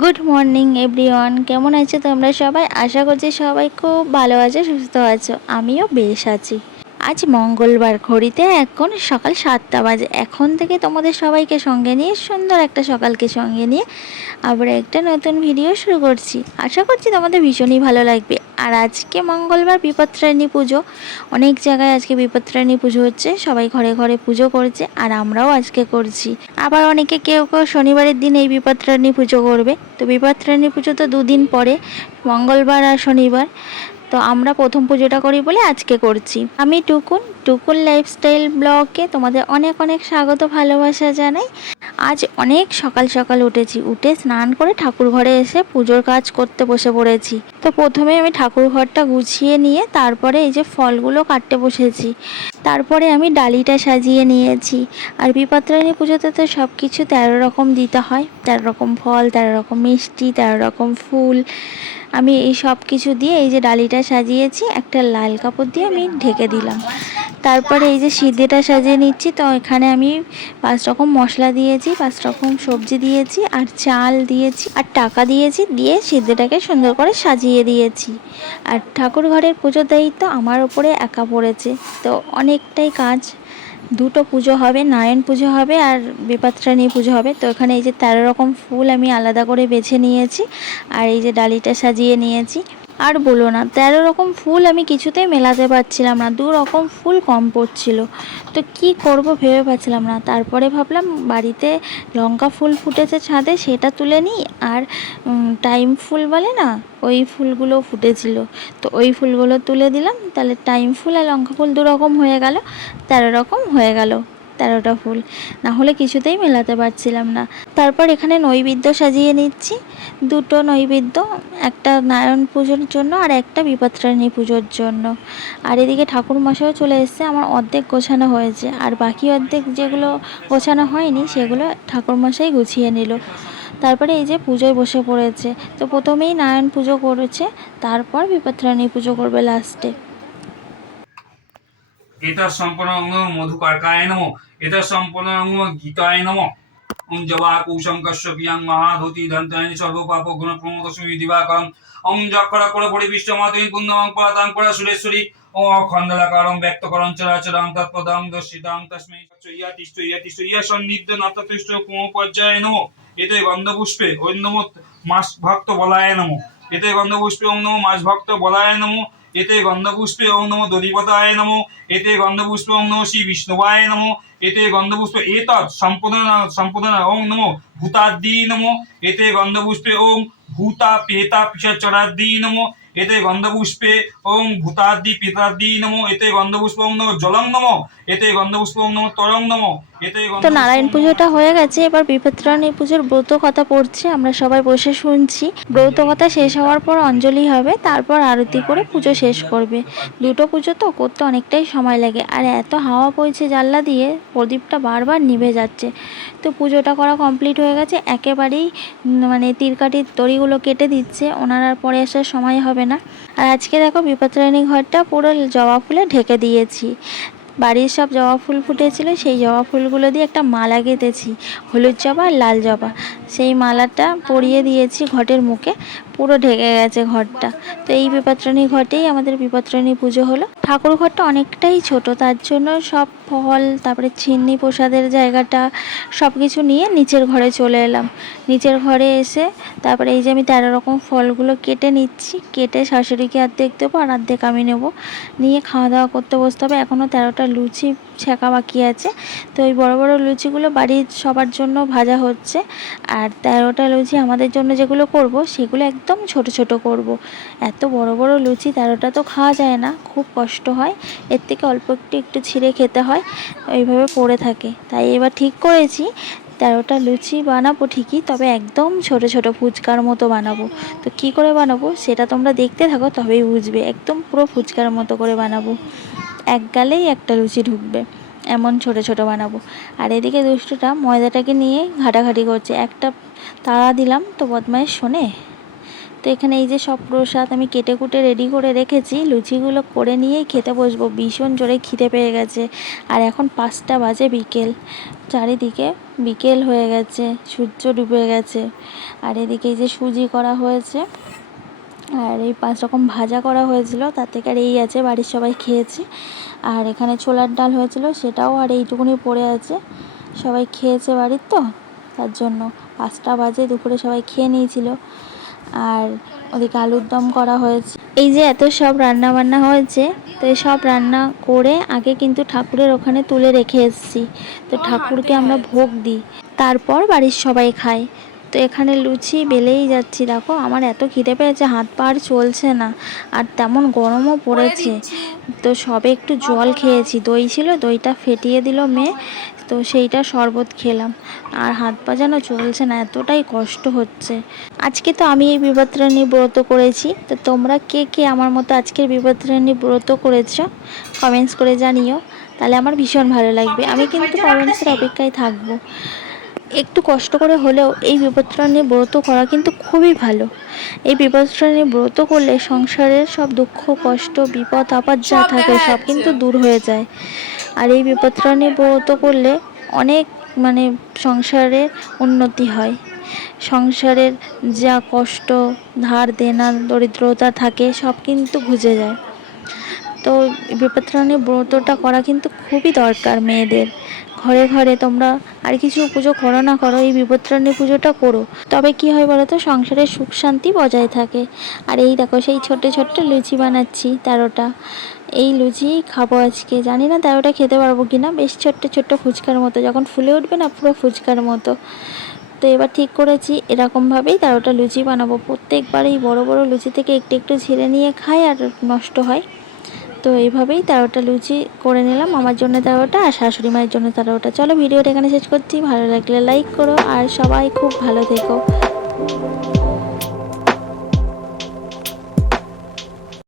Good morning everyone, কেমন আছো তোমরা সবাই? আশা করছি সবাই খুব ভালো আছো, সুস্থ আছো। আমিও বেশ আছি। আজ মঙ্গলবার, ঘড়িতে এখন সকাল 7টা বাজে। এখন থেকে তোমাদের সবাইকে সঙ্গে নিয়ে, সুন্দর একটা সকালকে সঙ্গে নিয়ে আবার একটা নতুন ভিডিও শুরু করছি। আশা করছি তোমাদের ভীষণই ভালো লাগবে। আর আজকে মঙ্গলবার, বিপত্তারিণী পুজো। অনেক জায়গায় আজকে বিপত্তারিণী পুজো হচ্ছে, সবাই ঘরে ঘরে পুজো করছে, আর আমরাও আজকে করছি। আবার অনেকে কেউ কেউ শনিবারের দিন এই বিপত্তারিণী পুজো করবে। তো বিপত্তারিণী পুজো তো দুদিন পরে, মঙ্গলবার আর শনিবার। তো আমরা প্রথম পুজোটা করি বলে আজকে করছি। আমি টুকুন লাইফস্টাইল ব্লগে তোমাদের অনেক অনেক স্বাগত, ভালোবাসা জানাই। আজ অনেক সকাল সকাল উঠে স্নান করে ঠাকুর ঘরে এসে পুজোর কাজ করতে বসে পড়েছি। তো প্রথমে আমি ঠাকুর ঘরটা গুছিয়ে নিয়ে তারপরে এই যে ফলগুলো কাটতে বসেছি। তারপরে আমি ডালিটা সাজিয়ে নিয়েছি। আর বিপত্তারিণী পুজোতে তো সব কিছু 13 রকম দিতে হয়। 13 রকম ফল, 13 রকম মিষ্টি, 13 রকম ফুল। আমি এই সব কিছু দিয়ে এই যে ডালিটা সাজিয়েছি, একটা লাল কাপড় দিয়ে আমি ঢেকে দিলাম। তারপরে এই যে সিদ্ধেটা সাজিয়ে নিচ্ছি। তো এখানে আমি 5 রকম মশলা দিয়েছি, 5 রকম সবজি দিয়েছি, আর চাল দিয়েছি, আর টাকা দিয়েছি, দিয়ে সিদ্ধেটাকে সুন্দর করে সাজিয়ে দিয়েছি। আর ঠাকুর ঘরের পুজোর দায়িত্ব আমার ওপরে একা পড়েছে। তো অনেকটাই কাজ। দুটো পুজো হবে, নারায়ণ পুজো হবে আর বিপত্তারিণী পুজো হবে। তো এখানে এই যে 13 রকম ফুল আমি আলাদা করে বেছে নিয়েছি, আর এই যে ডালিটা সাজিয়ে নিয়েছি। আর বলো না, 13 রকম ফুল আমি কিছুতেই মেলাতে পারছিলাম না, 2 রকম ফুল কম পড়ছিল। তো কি করব ভেবে পাচ্ছিলাম না। তারপরে ভাবলাম বাড়িতে লঙ্কা ফুল ফুটেছে ছাদে, সেটা তুলে নিই। আর টাইম ফুল বলে না, ওই ফুলগুলো ফুটেছিল, তো ওই ফুলগুলো তুলে দিলাম। তাহলে টাইম ফুল আর লঙ্কা ফুল 2 রকম হয়ে গেল, 13 রকম হয়ে গেল, 13টা ফুল। না হলে কিছুতেই মেলাতে পারছিলাম না। তারপর এখানে নৈবেদ্য সাজিয়ে নিচ্ছি, দুটো নৈবেদ্য, একটা নারায়ণ পুজোর জন্য আর একটা বিপত্তারিণী পুজোর জন্য। আর এদিকে ঠাকুর মশাইও চলে এসেছে, আমার অর্ধেক গোছানো হয়েছে, আর বাকি অর্ধেক যেগুলো গোছানো হয়নি সেগুলো ঠাকুর মশাই গুছিয়ে নিল। তারপরে এই যে পুজোয় বসে পড়েছে। তো প্রথমেই নারায়ণ পুজো করেছে, তারপর বিপত্তারিণী পুজো করবে লাস্টে। एतत् सम्पूर्णं मधुकर्काय नमो। एतत् सम्पूर्णं गीताय नमो। ओं जवा कौशं कश्यपियं महाधोति दन्तानि सर्वपाप गुणप्रमोदस्मि दिवाकरं। ओं जक्करकर परिविष्टमातुं कुन्दमं परातां परसुरेश्वरी। ओं अखण्डलाकारं व्यक्तकरं चराचरं तत्पदं दर्शितां तस्मै इया सन्निध्य नततिष्ठ कुमोपज्याय नमो। एते गन्धपुष्पे ओं नमो मास भक्त बलाय नमो। एते गन्धपुष्पे ओं नमो मास भक्त बलाय नमो। एते गन्धपुष्पे ओं नमो दधिपताय नमो। एते गन्धपुष्पे ओं नमो श्री विष्णुवाय नमो। एते गन्धपुष्पे एतत् सम्पूर्ण ओं नमो भूताद्दी नमो। एते गन्धपुष्पे ओं भूता पेता पिशाचराद्दी नमो। एते गन्धपुष्पे ओं भूताद्दी पिताद्दी नमो। एते गन्धपुष्पे ओं नमो जलं नमो। एते गन्धपुष्पे ओं नमो तरं नमो। एते তো गन्धपुष्पे নারায়ণ ओं नमो। পুজোটা হয়ে গেছে, এবার বিপত্তারিণী পুজোর ব্রত কথা পড়ছে, আমরা সবাই বসে শুনছি। ব্রত কথা শেষ হওয়ার পর অঞ্জলি হবে, তারপর আরতি করে পুজো শেষ করবে। দুটো পুজো তো করতে অনেকটাই সময় লাগে, আর এত হাওয়া বইছে জানলা দিয়ে, প্রদীপটা বারবার নিভে যাচ্ছে। তো পুজোটা করা কমপ্লিট হয়ে গেছে একেবারেই। মানে তিরকাটির দড়িগুলো কেটে দিচ্ছে, ওনার আর পরে আসার সময় হবে না। আর আজকে দেখো বিপত্তারিণী ঘরটা পুরো জবা ফুলে ঢেকে দিয়েছি। বাড়ির সব জবা ফুল ফুটেছিল, সেই জবা ফুলগুলো দিয়ে একটা মালা গেঁথেছি, হলুদ জবা আর লাল জবা। সেই মালাটা পরিয়ে দিয়েছি ঘটের মুখে, পুরো ঢেকে গেছে ঘরটা। তো এই বিপত্তারিণী ঘটেই আমাদের বিপত্তারিণী পুজো হলো। ঠাকুর ঘরটা অনেকটাই ছোট, তার জন্য সব ফল, তারপরে চিন্নি প্রসাদের জায়গাটা, সব কিছু নিয়ে নিচের ঘরে চলে এলাম। নিচের ঘরে এসে তারপরে এই যে আমি 13 রকম ফলগুলো কেটে নিচ্ছি, কেটে শাশুড়িকে অর্ধেক দেবো আর অর্ধেক আমি নেবো, নিয়ে খাওয়া দাওয়া করতে বসতে হবে। এখনও 13টা লুচি ছেঁকা বাকি আছে। তো ওই বড় বড় লুচিগুলো বাড়ির সবার জন্য ভাজা হচ্ছে, আর 13টা লুচি আমাদের জন্য যেগুলো করব সেগুলো একদম ছোট ছোট করব। এত বড় বড় লুচি 13টা তো খাওয়া যায় না, খুব কষ্ট হয়। এর থেকে অল্প একটু একটু ছিঁড়ে খেতে হয়, এইভাবে পড়ে থাকে। তাই এবার ঠিক করেছি 13টা লুচি বানাবো ঠিকই, তবে একদম ছোট ছোট ফুচকার মতো বানাবো। তো কি করে বানাবো সেটা তোমরা দেখতে থাকো, তবেই বুঝবে। একদম পুরো ফুচকার মতো করে বানাবো, এক গালেই একটা লুচি ঢুকবে, এমন ছোট ছোট বানাবো। আর এদিকে দুষ্টুটা ময়দাটাকে নিয়ে ঘাটাঘাটি করছে। একটা তাড়া দিলাম তো বদমাইশ শোনে, তো এখানে এই যে সব প্রসাদ আমি কেটে কুটে রেডি করে রেখেছি, লুচিগুলো করে নিয়েই খেতে বসবো। ভীষণ জোরে খিদে পেয়ে গেছে। আর এখন 5টা বাজে বিকেল, চারিদিকে বিকেল হয়ে গেছে, সূর্য ডুবে গেছে। আর এদিকে এই যে সুজি করা হয়েছে, আর এই 5 রকম ভাজা করা হয়েছিল, তার থেকে আর এই আছে, বাড়ির সবাই খেয়েছি। আর এখানে ছোলার ডাল হয়েছিল, সেটাও আর এইটুকুনি পড়ে আছে। সবাই খেয়েছে বাড়ির, তো তার জন্য 5টা বাজে দুপুরে সবাই খেয়ে নিয়েছিল। আর ওদিকে আলুর দম করা হয়েছে। এই যে এত সব রান্না বান্না হয়েছে, তো এই সব রান্না করে আগে কিন্তু ঠাকুরের ওখানে তুলে রেখে এসেছি। তো ঠাকুরকে আমরা ভোগ দিই, তারপর বাড়ির সবাই খায়। তো এখানে লুচি বেলেই যাচ্ছি, দেখো আমার এত খিদে পেয়েছে, হাত পা আর চলছে না, আর তেমন গরমও পড়েছে। তো সবে একটু জল খেয়েছি, দই ছিল, দইটা ফেটিয়ে দিল মেয়ে, তো সেইটা শরবত খেলাম। আর হাত পা যেন চলছে না, এতটাই কষ্ট হচ্ছে। আজকে তো আমি এই বিপত্তারিণী ব্রত করেছি, তো তোমরা কে কে আমার মতো আজকের বিপত্তারিণী ব্রত করেছো কমেন্টস করে জানিও, তাহলে আমার ভীষণ ভালো লাগবে। আমি কিন্তু কমেন্টসের অপেক্ষায় থাকবো। একটু কষ্ট করে হলেও এই বিপত্তারিণী ব্রত করা কিন্তু খুবই ভালো। এই বিপত্তারিণী ব্রত করলে সংসারের সব দুঃখ কষ্ট বিপদ আপদ যা থাকে সব কিন্তু দূর হয়ে যায়। আর এই বিপত্তারিণী ব্রত করলে অনেক সংসারের উন্নতি হয়। সংসারের যা কষ্ট ধার দেনা দরিদ্রতা থাকে সব কিন্তু ঘুচে যায়। তো বিপত্তারিণী ব্রতটা করা কিন্তু খুবই দরকার মেয়েদের। ঘরে ঘরে তোমরা আর কিছু পুজো করো না করো, এই বিপত্তারিণী পুজোটা করো, তবে কি হয় বলো তো, সংসারের সুখ শান্তি বজায় থাকে। আর এই দেখো সেই ছোট্ট ছোট্ট লুচি বানাচ্ছি 13টা। এই লুচি খাবো আজকে, জানি না 13টা খেতে পারবো কি না। বেশ ছোট্ট ছোট্ট ফুচকার মতো, যখন ফুলে উঠবে না পুরো ফুচকার মতো। তো এবার ঠিক করেছি এরকমভাবেই 13টা লুচি বানাবো। প্রত্যেকবার এই বড় বড় লুচি থেকে একটু একটু ছিঁড়ে নিয়ে খাই আর নষ্ট হয়। তো এইভাবেই 13টা লুচি করে নিলাম, আমার জন্য 13টা আর শাশুড়ি মায়ের জন্য 13টা। চলো ভিডিওটা এখানে শেষ করছি, ভালো লাগলে লাইক করো আর সবাই খুব ভালো থেকো।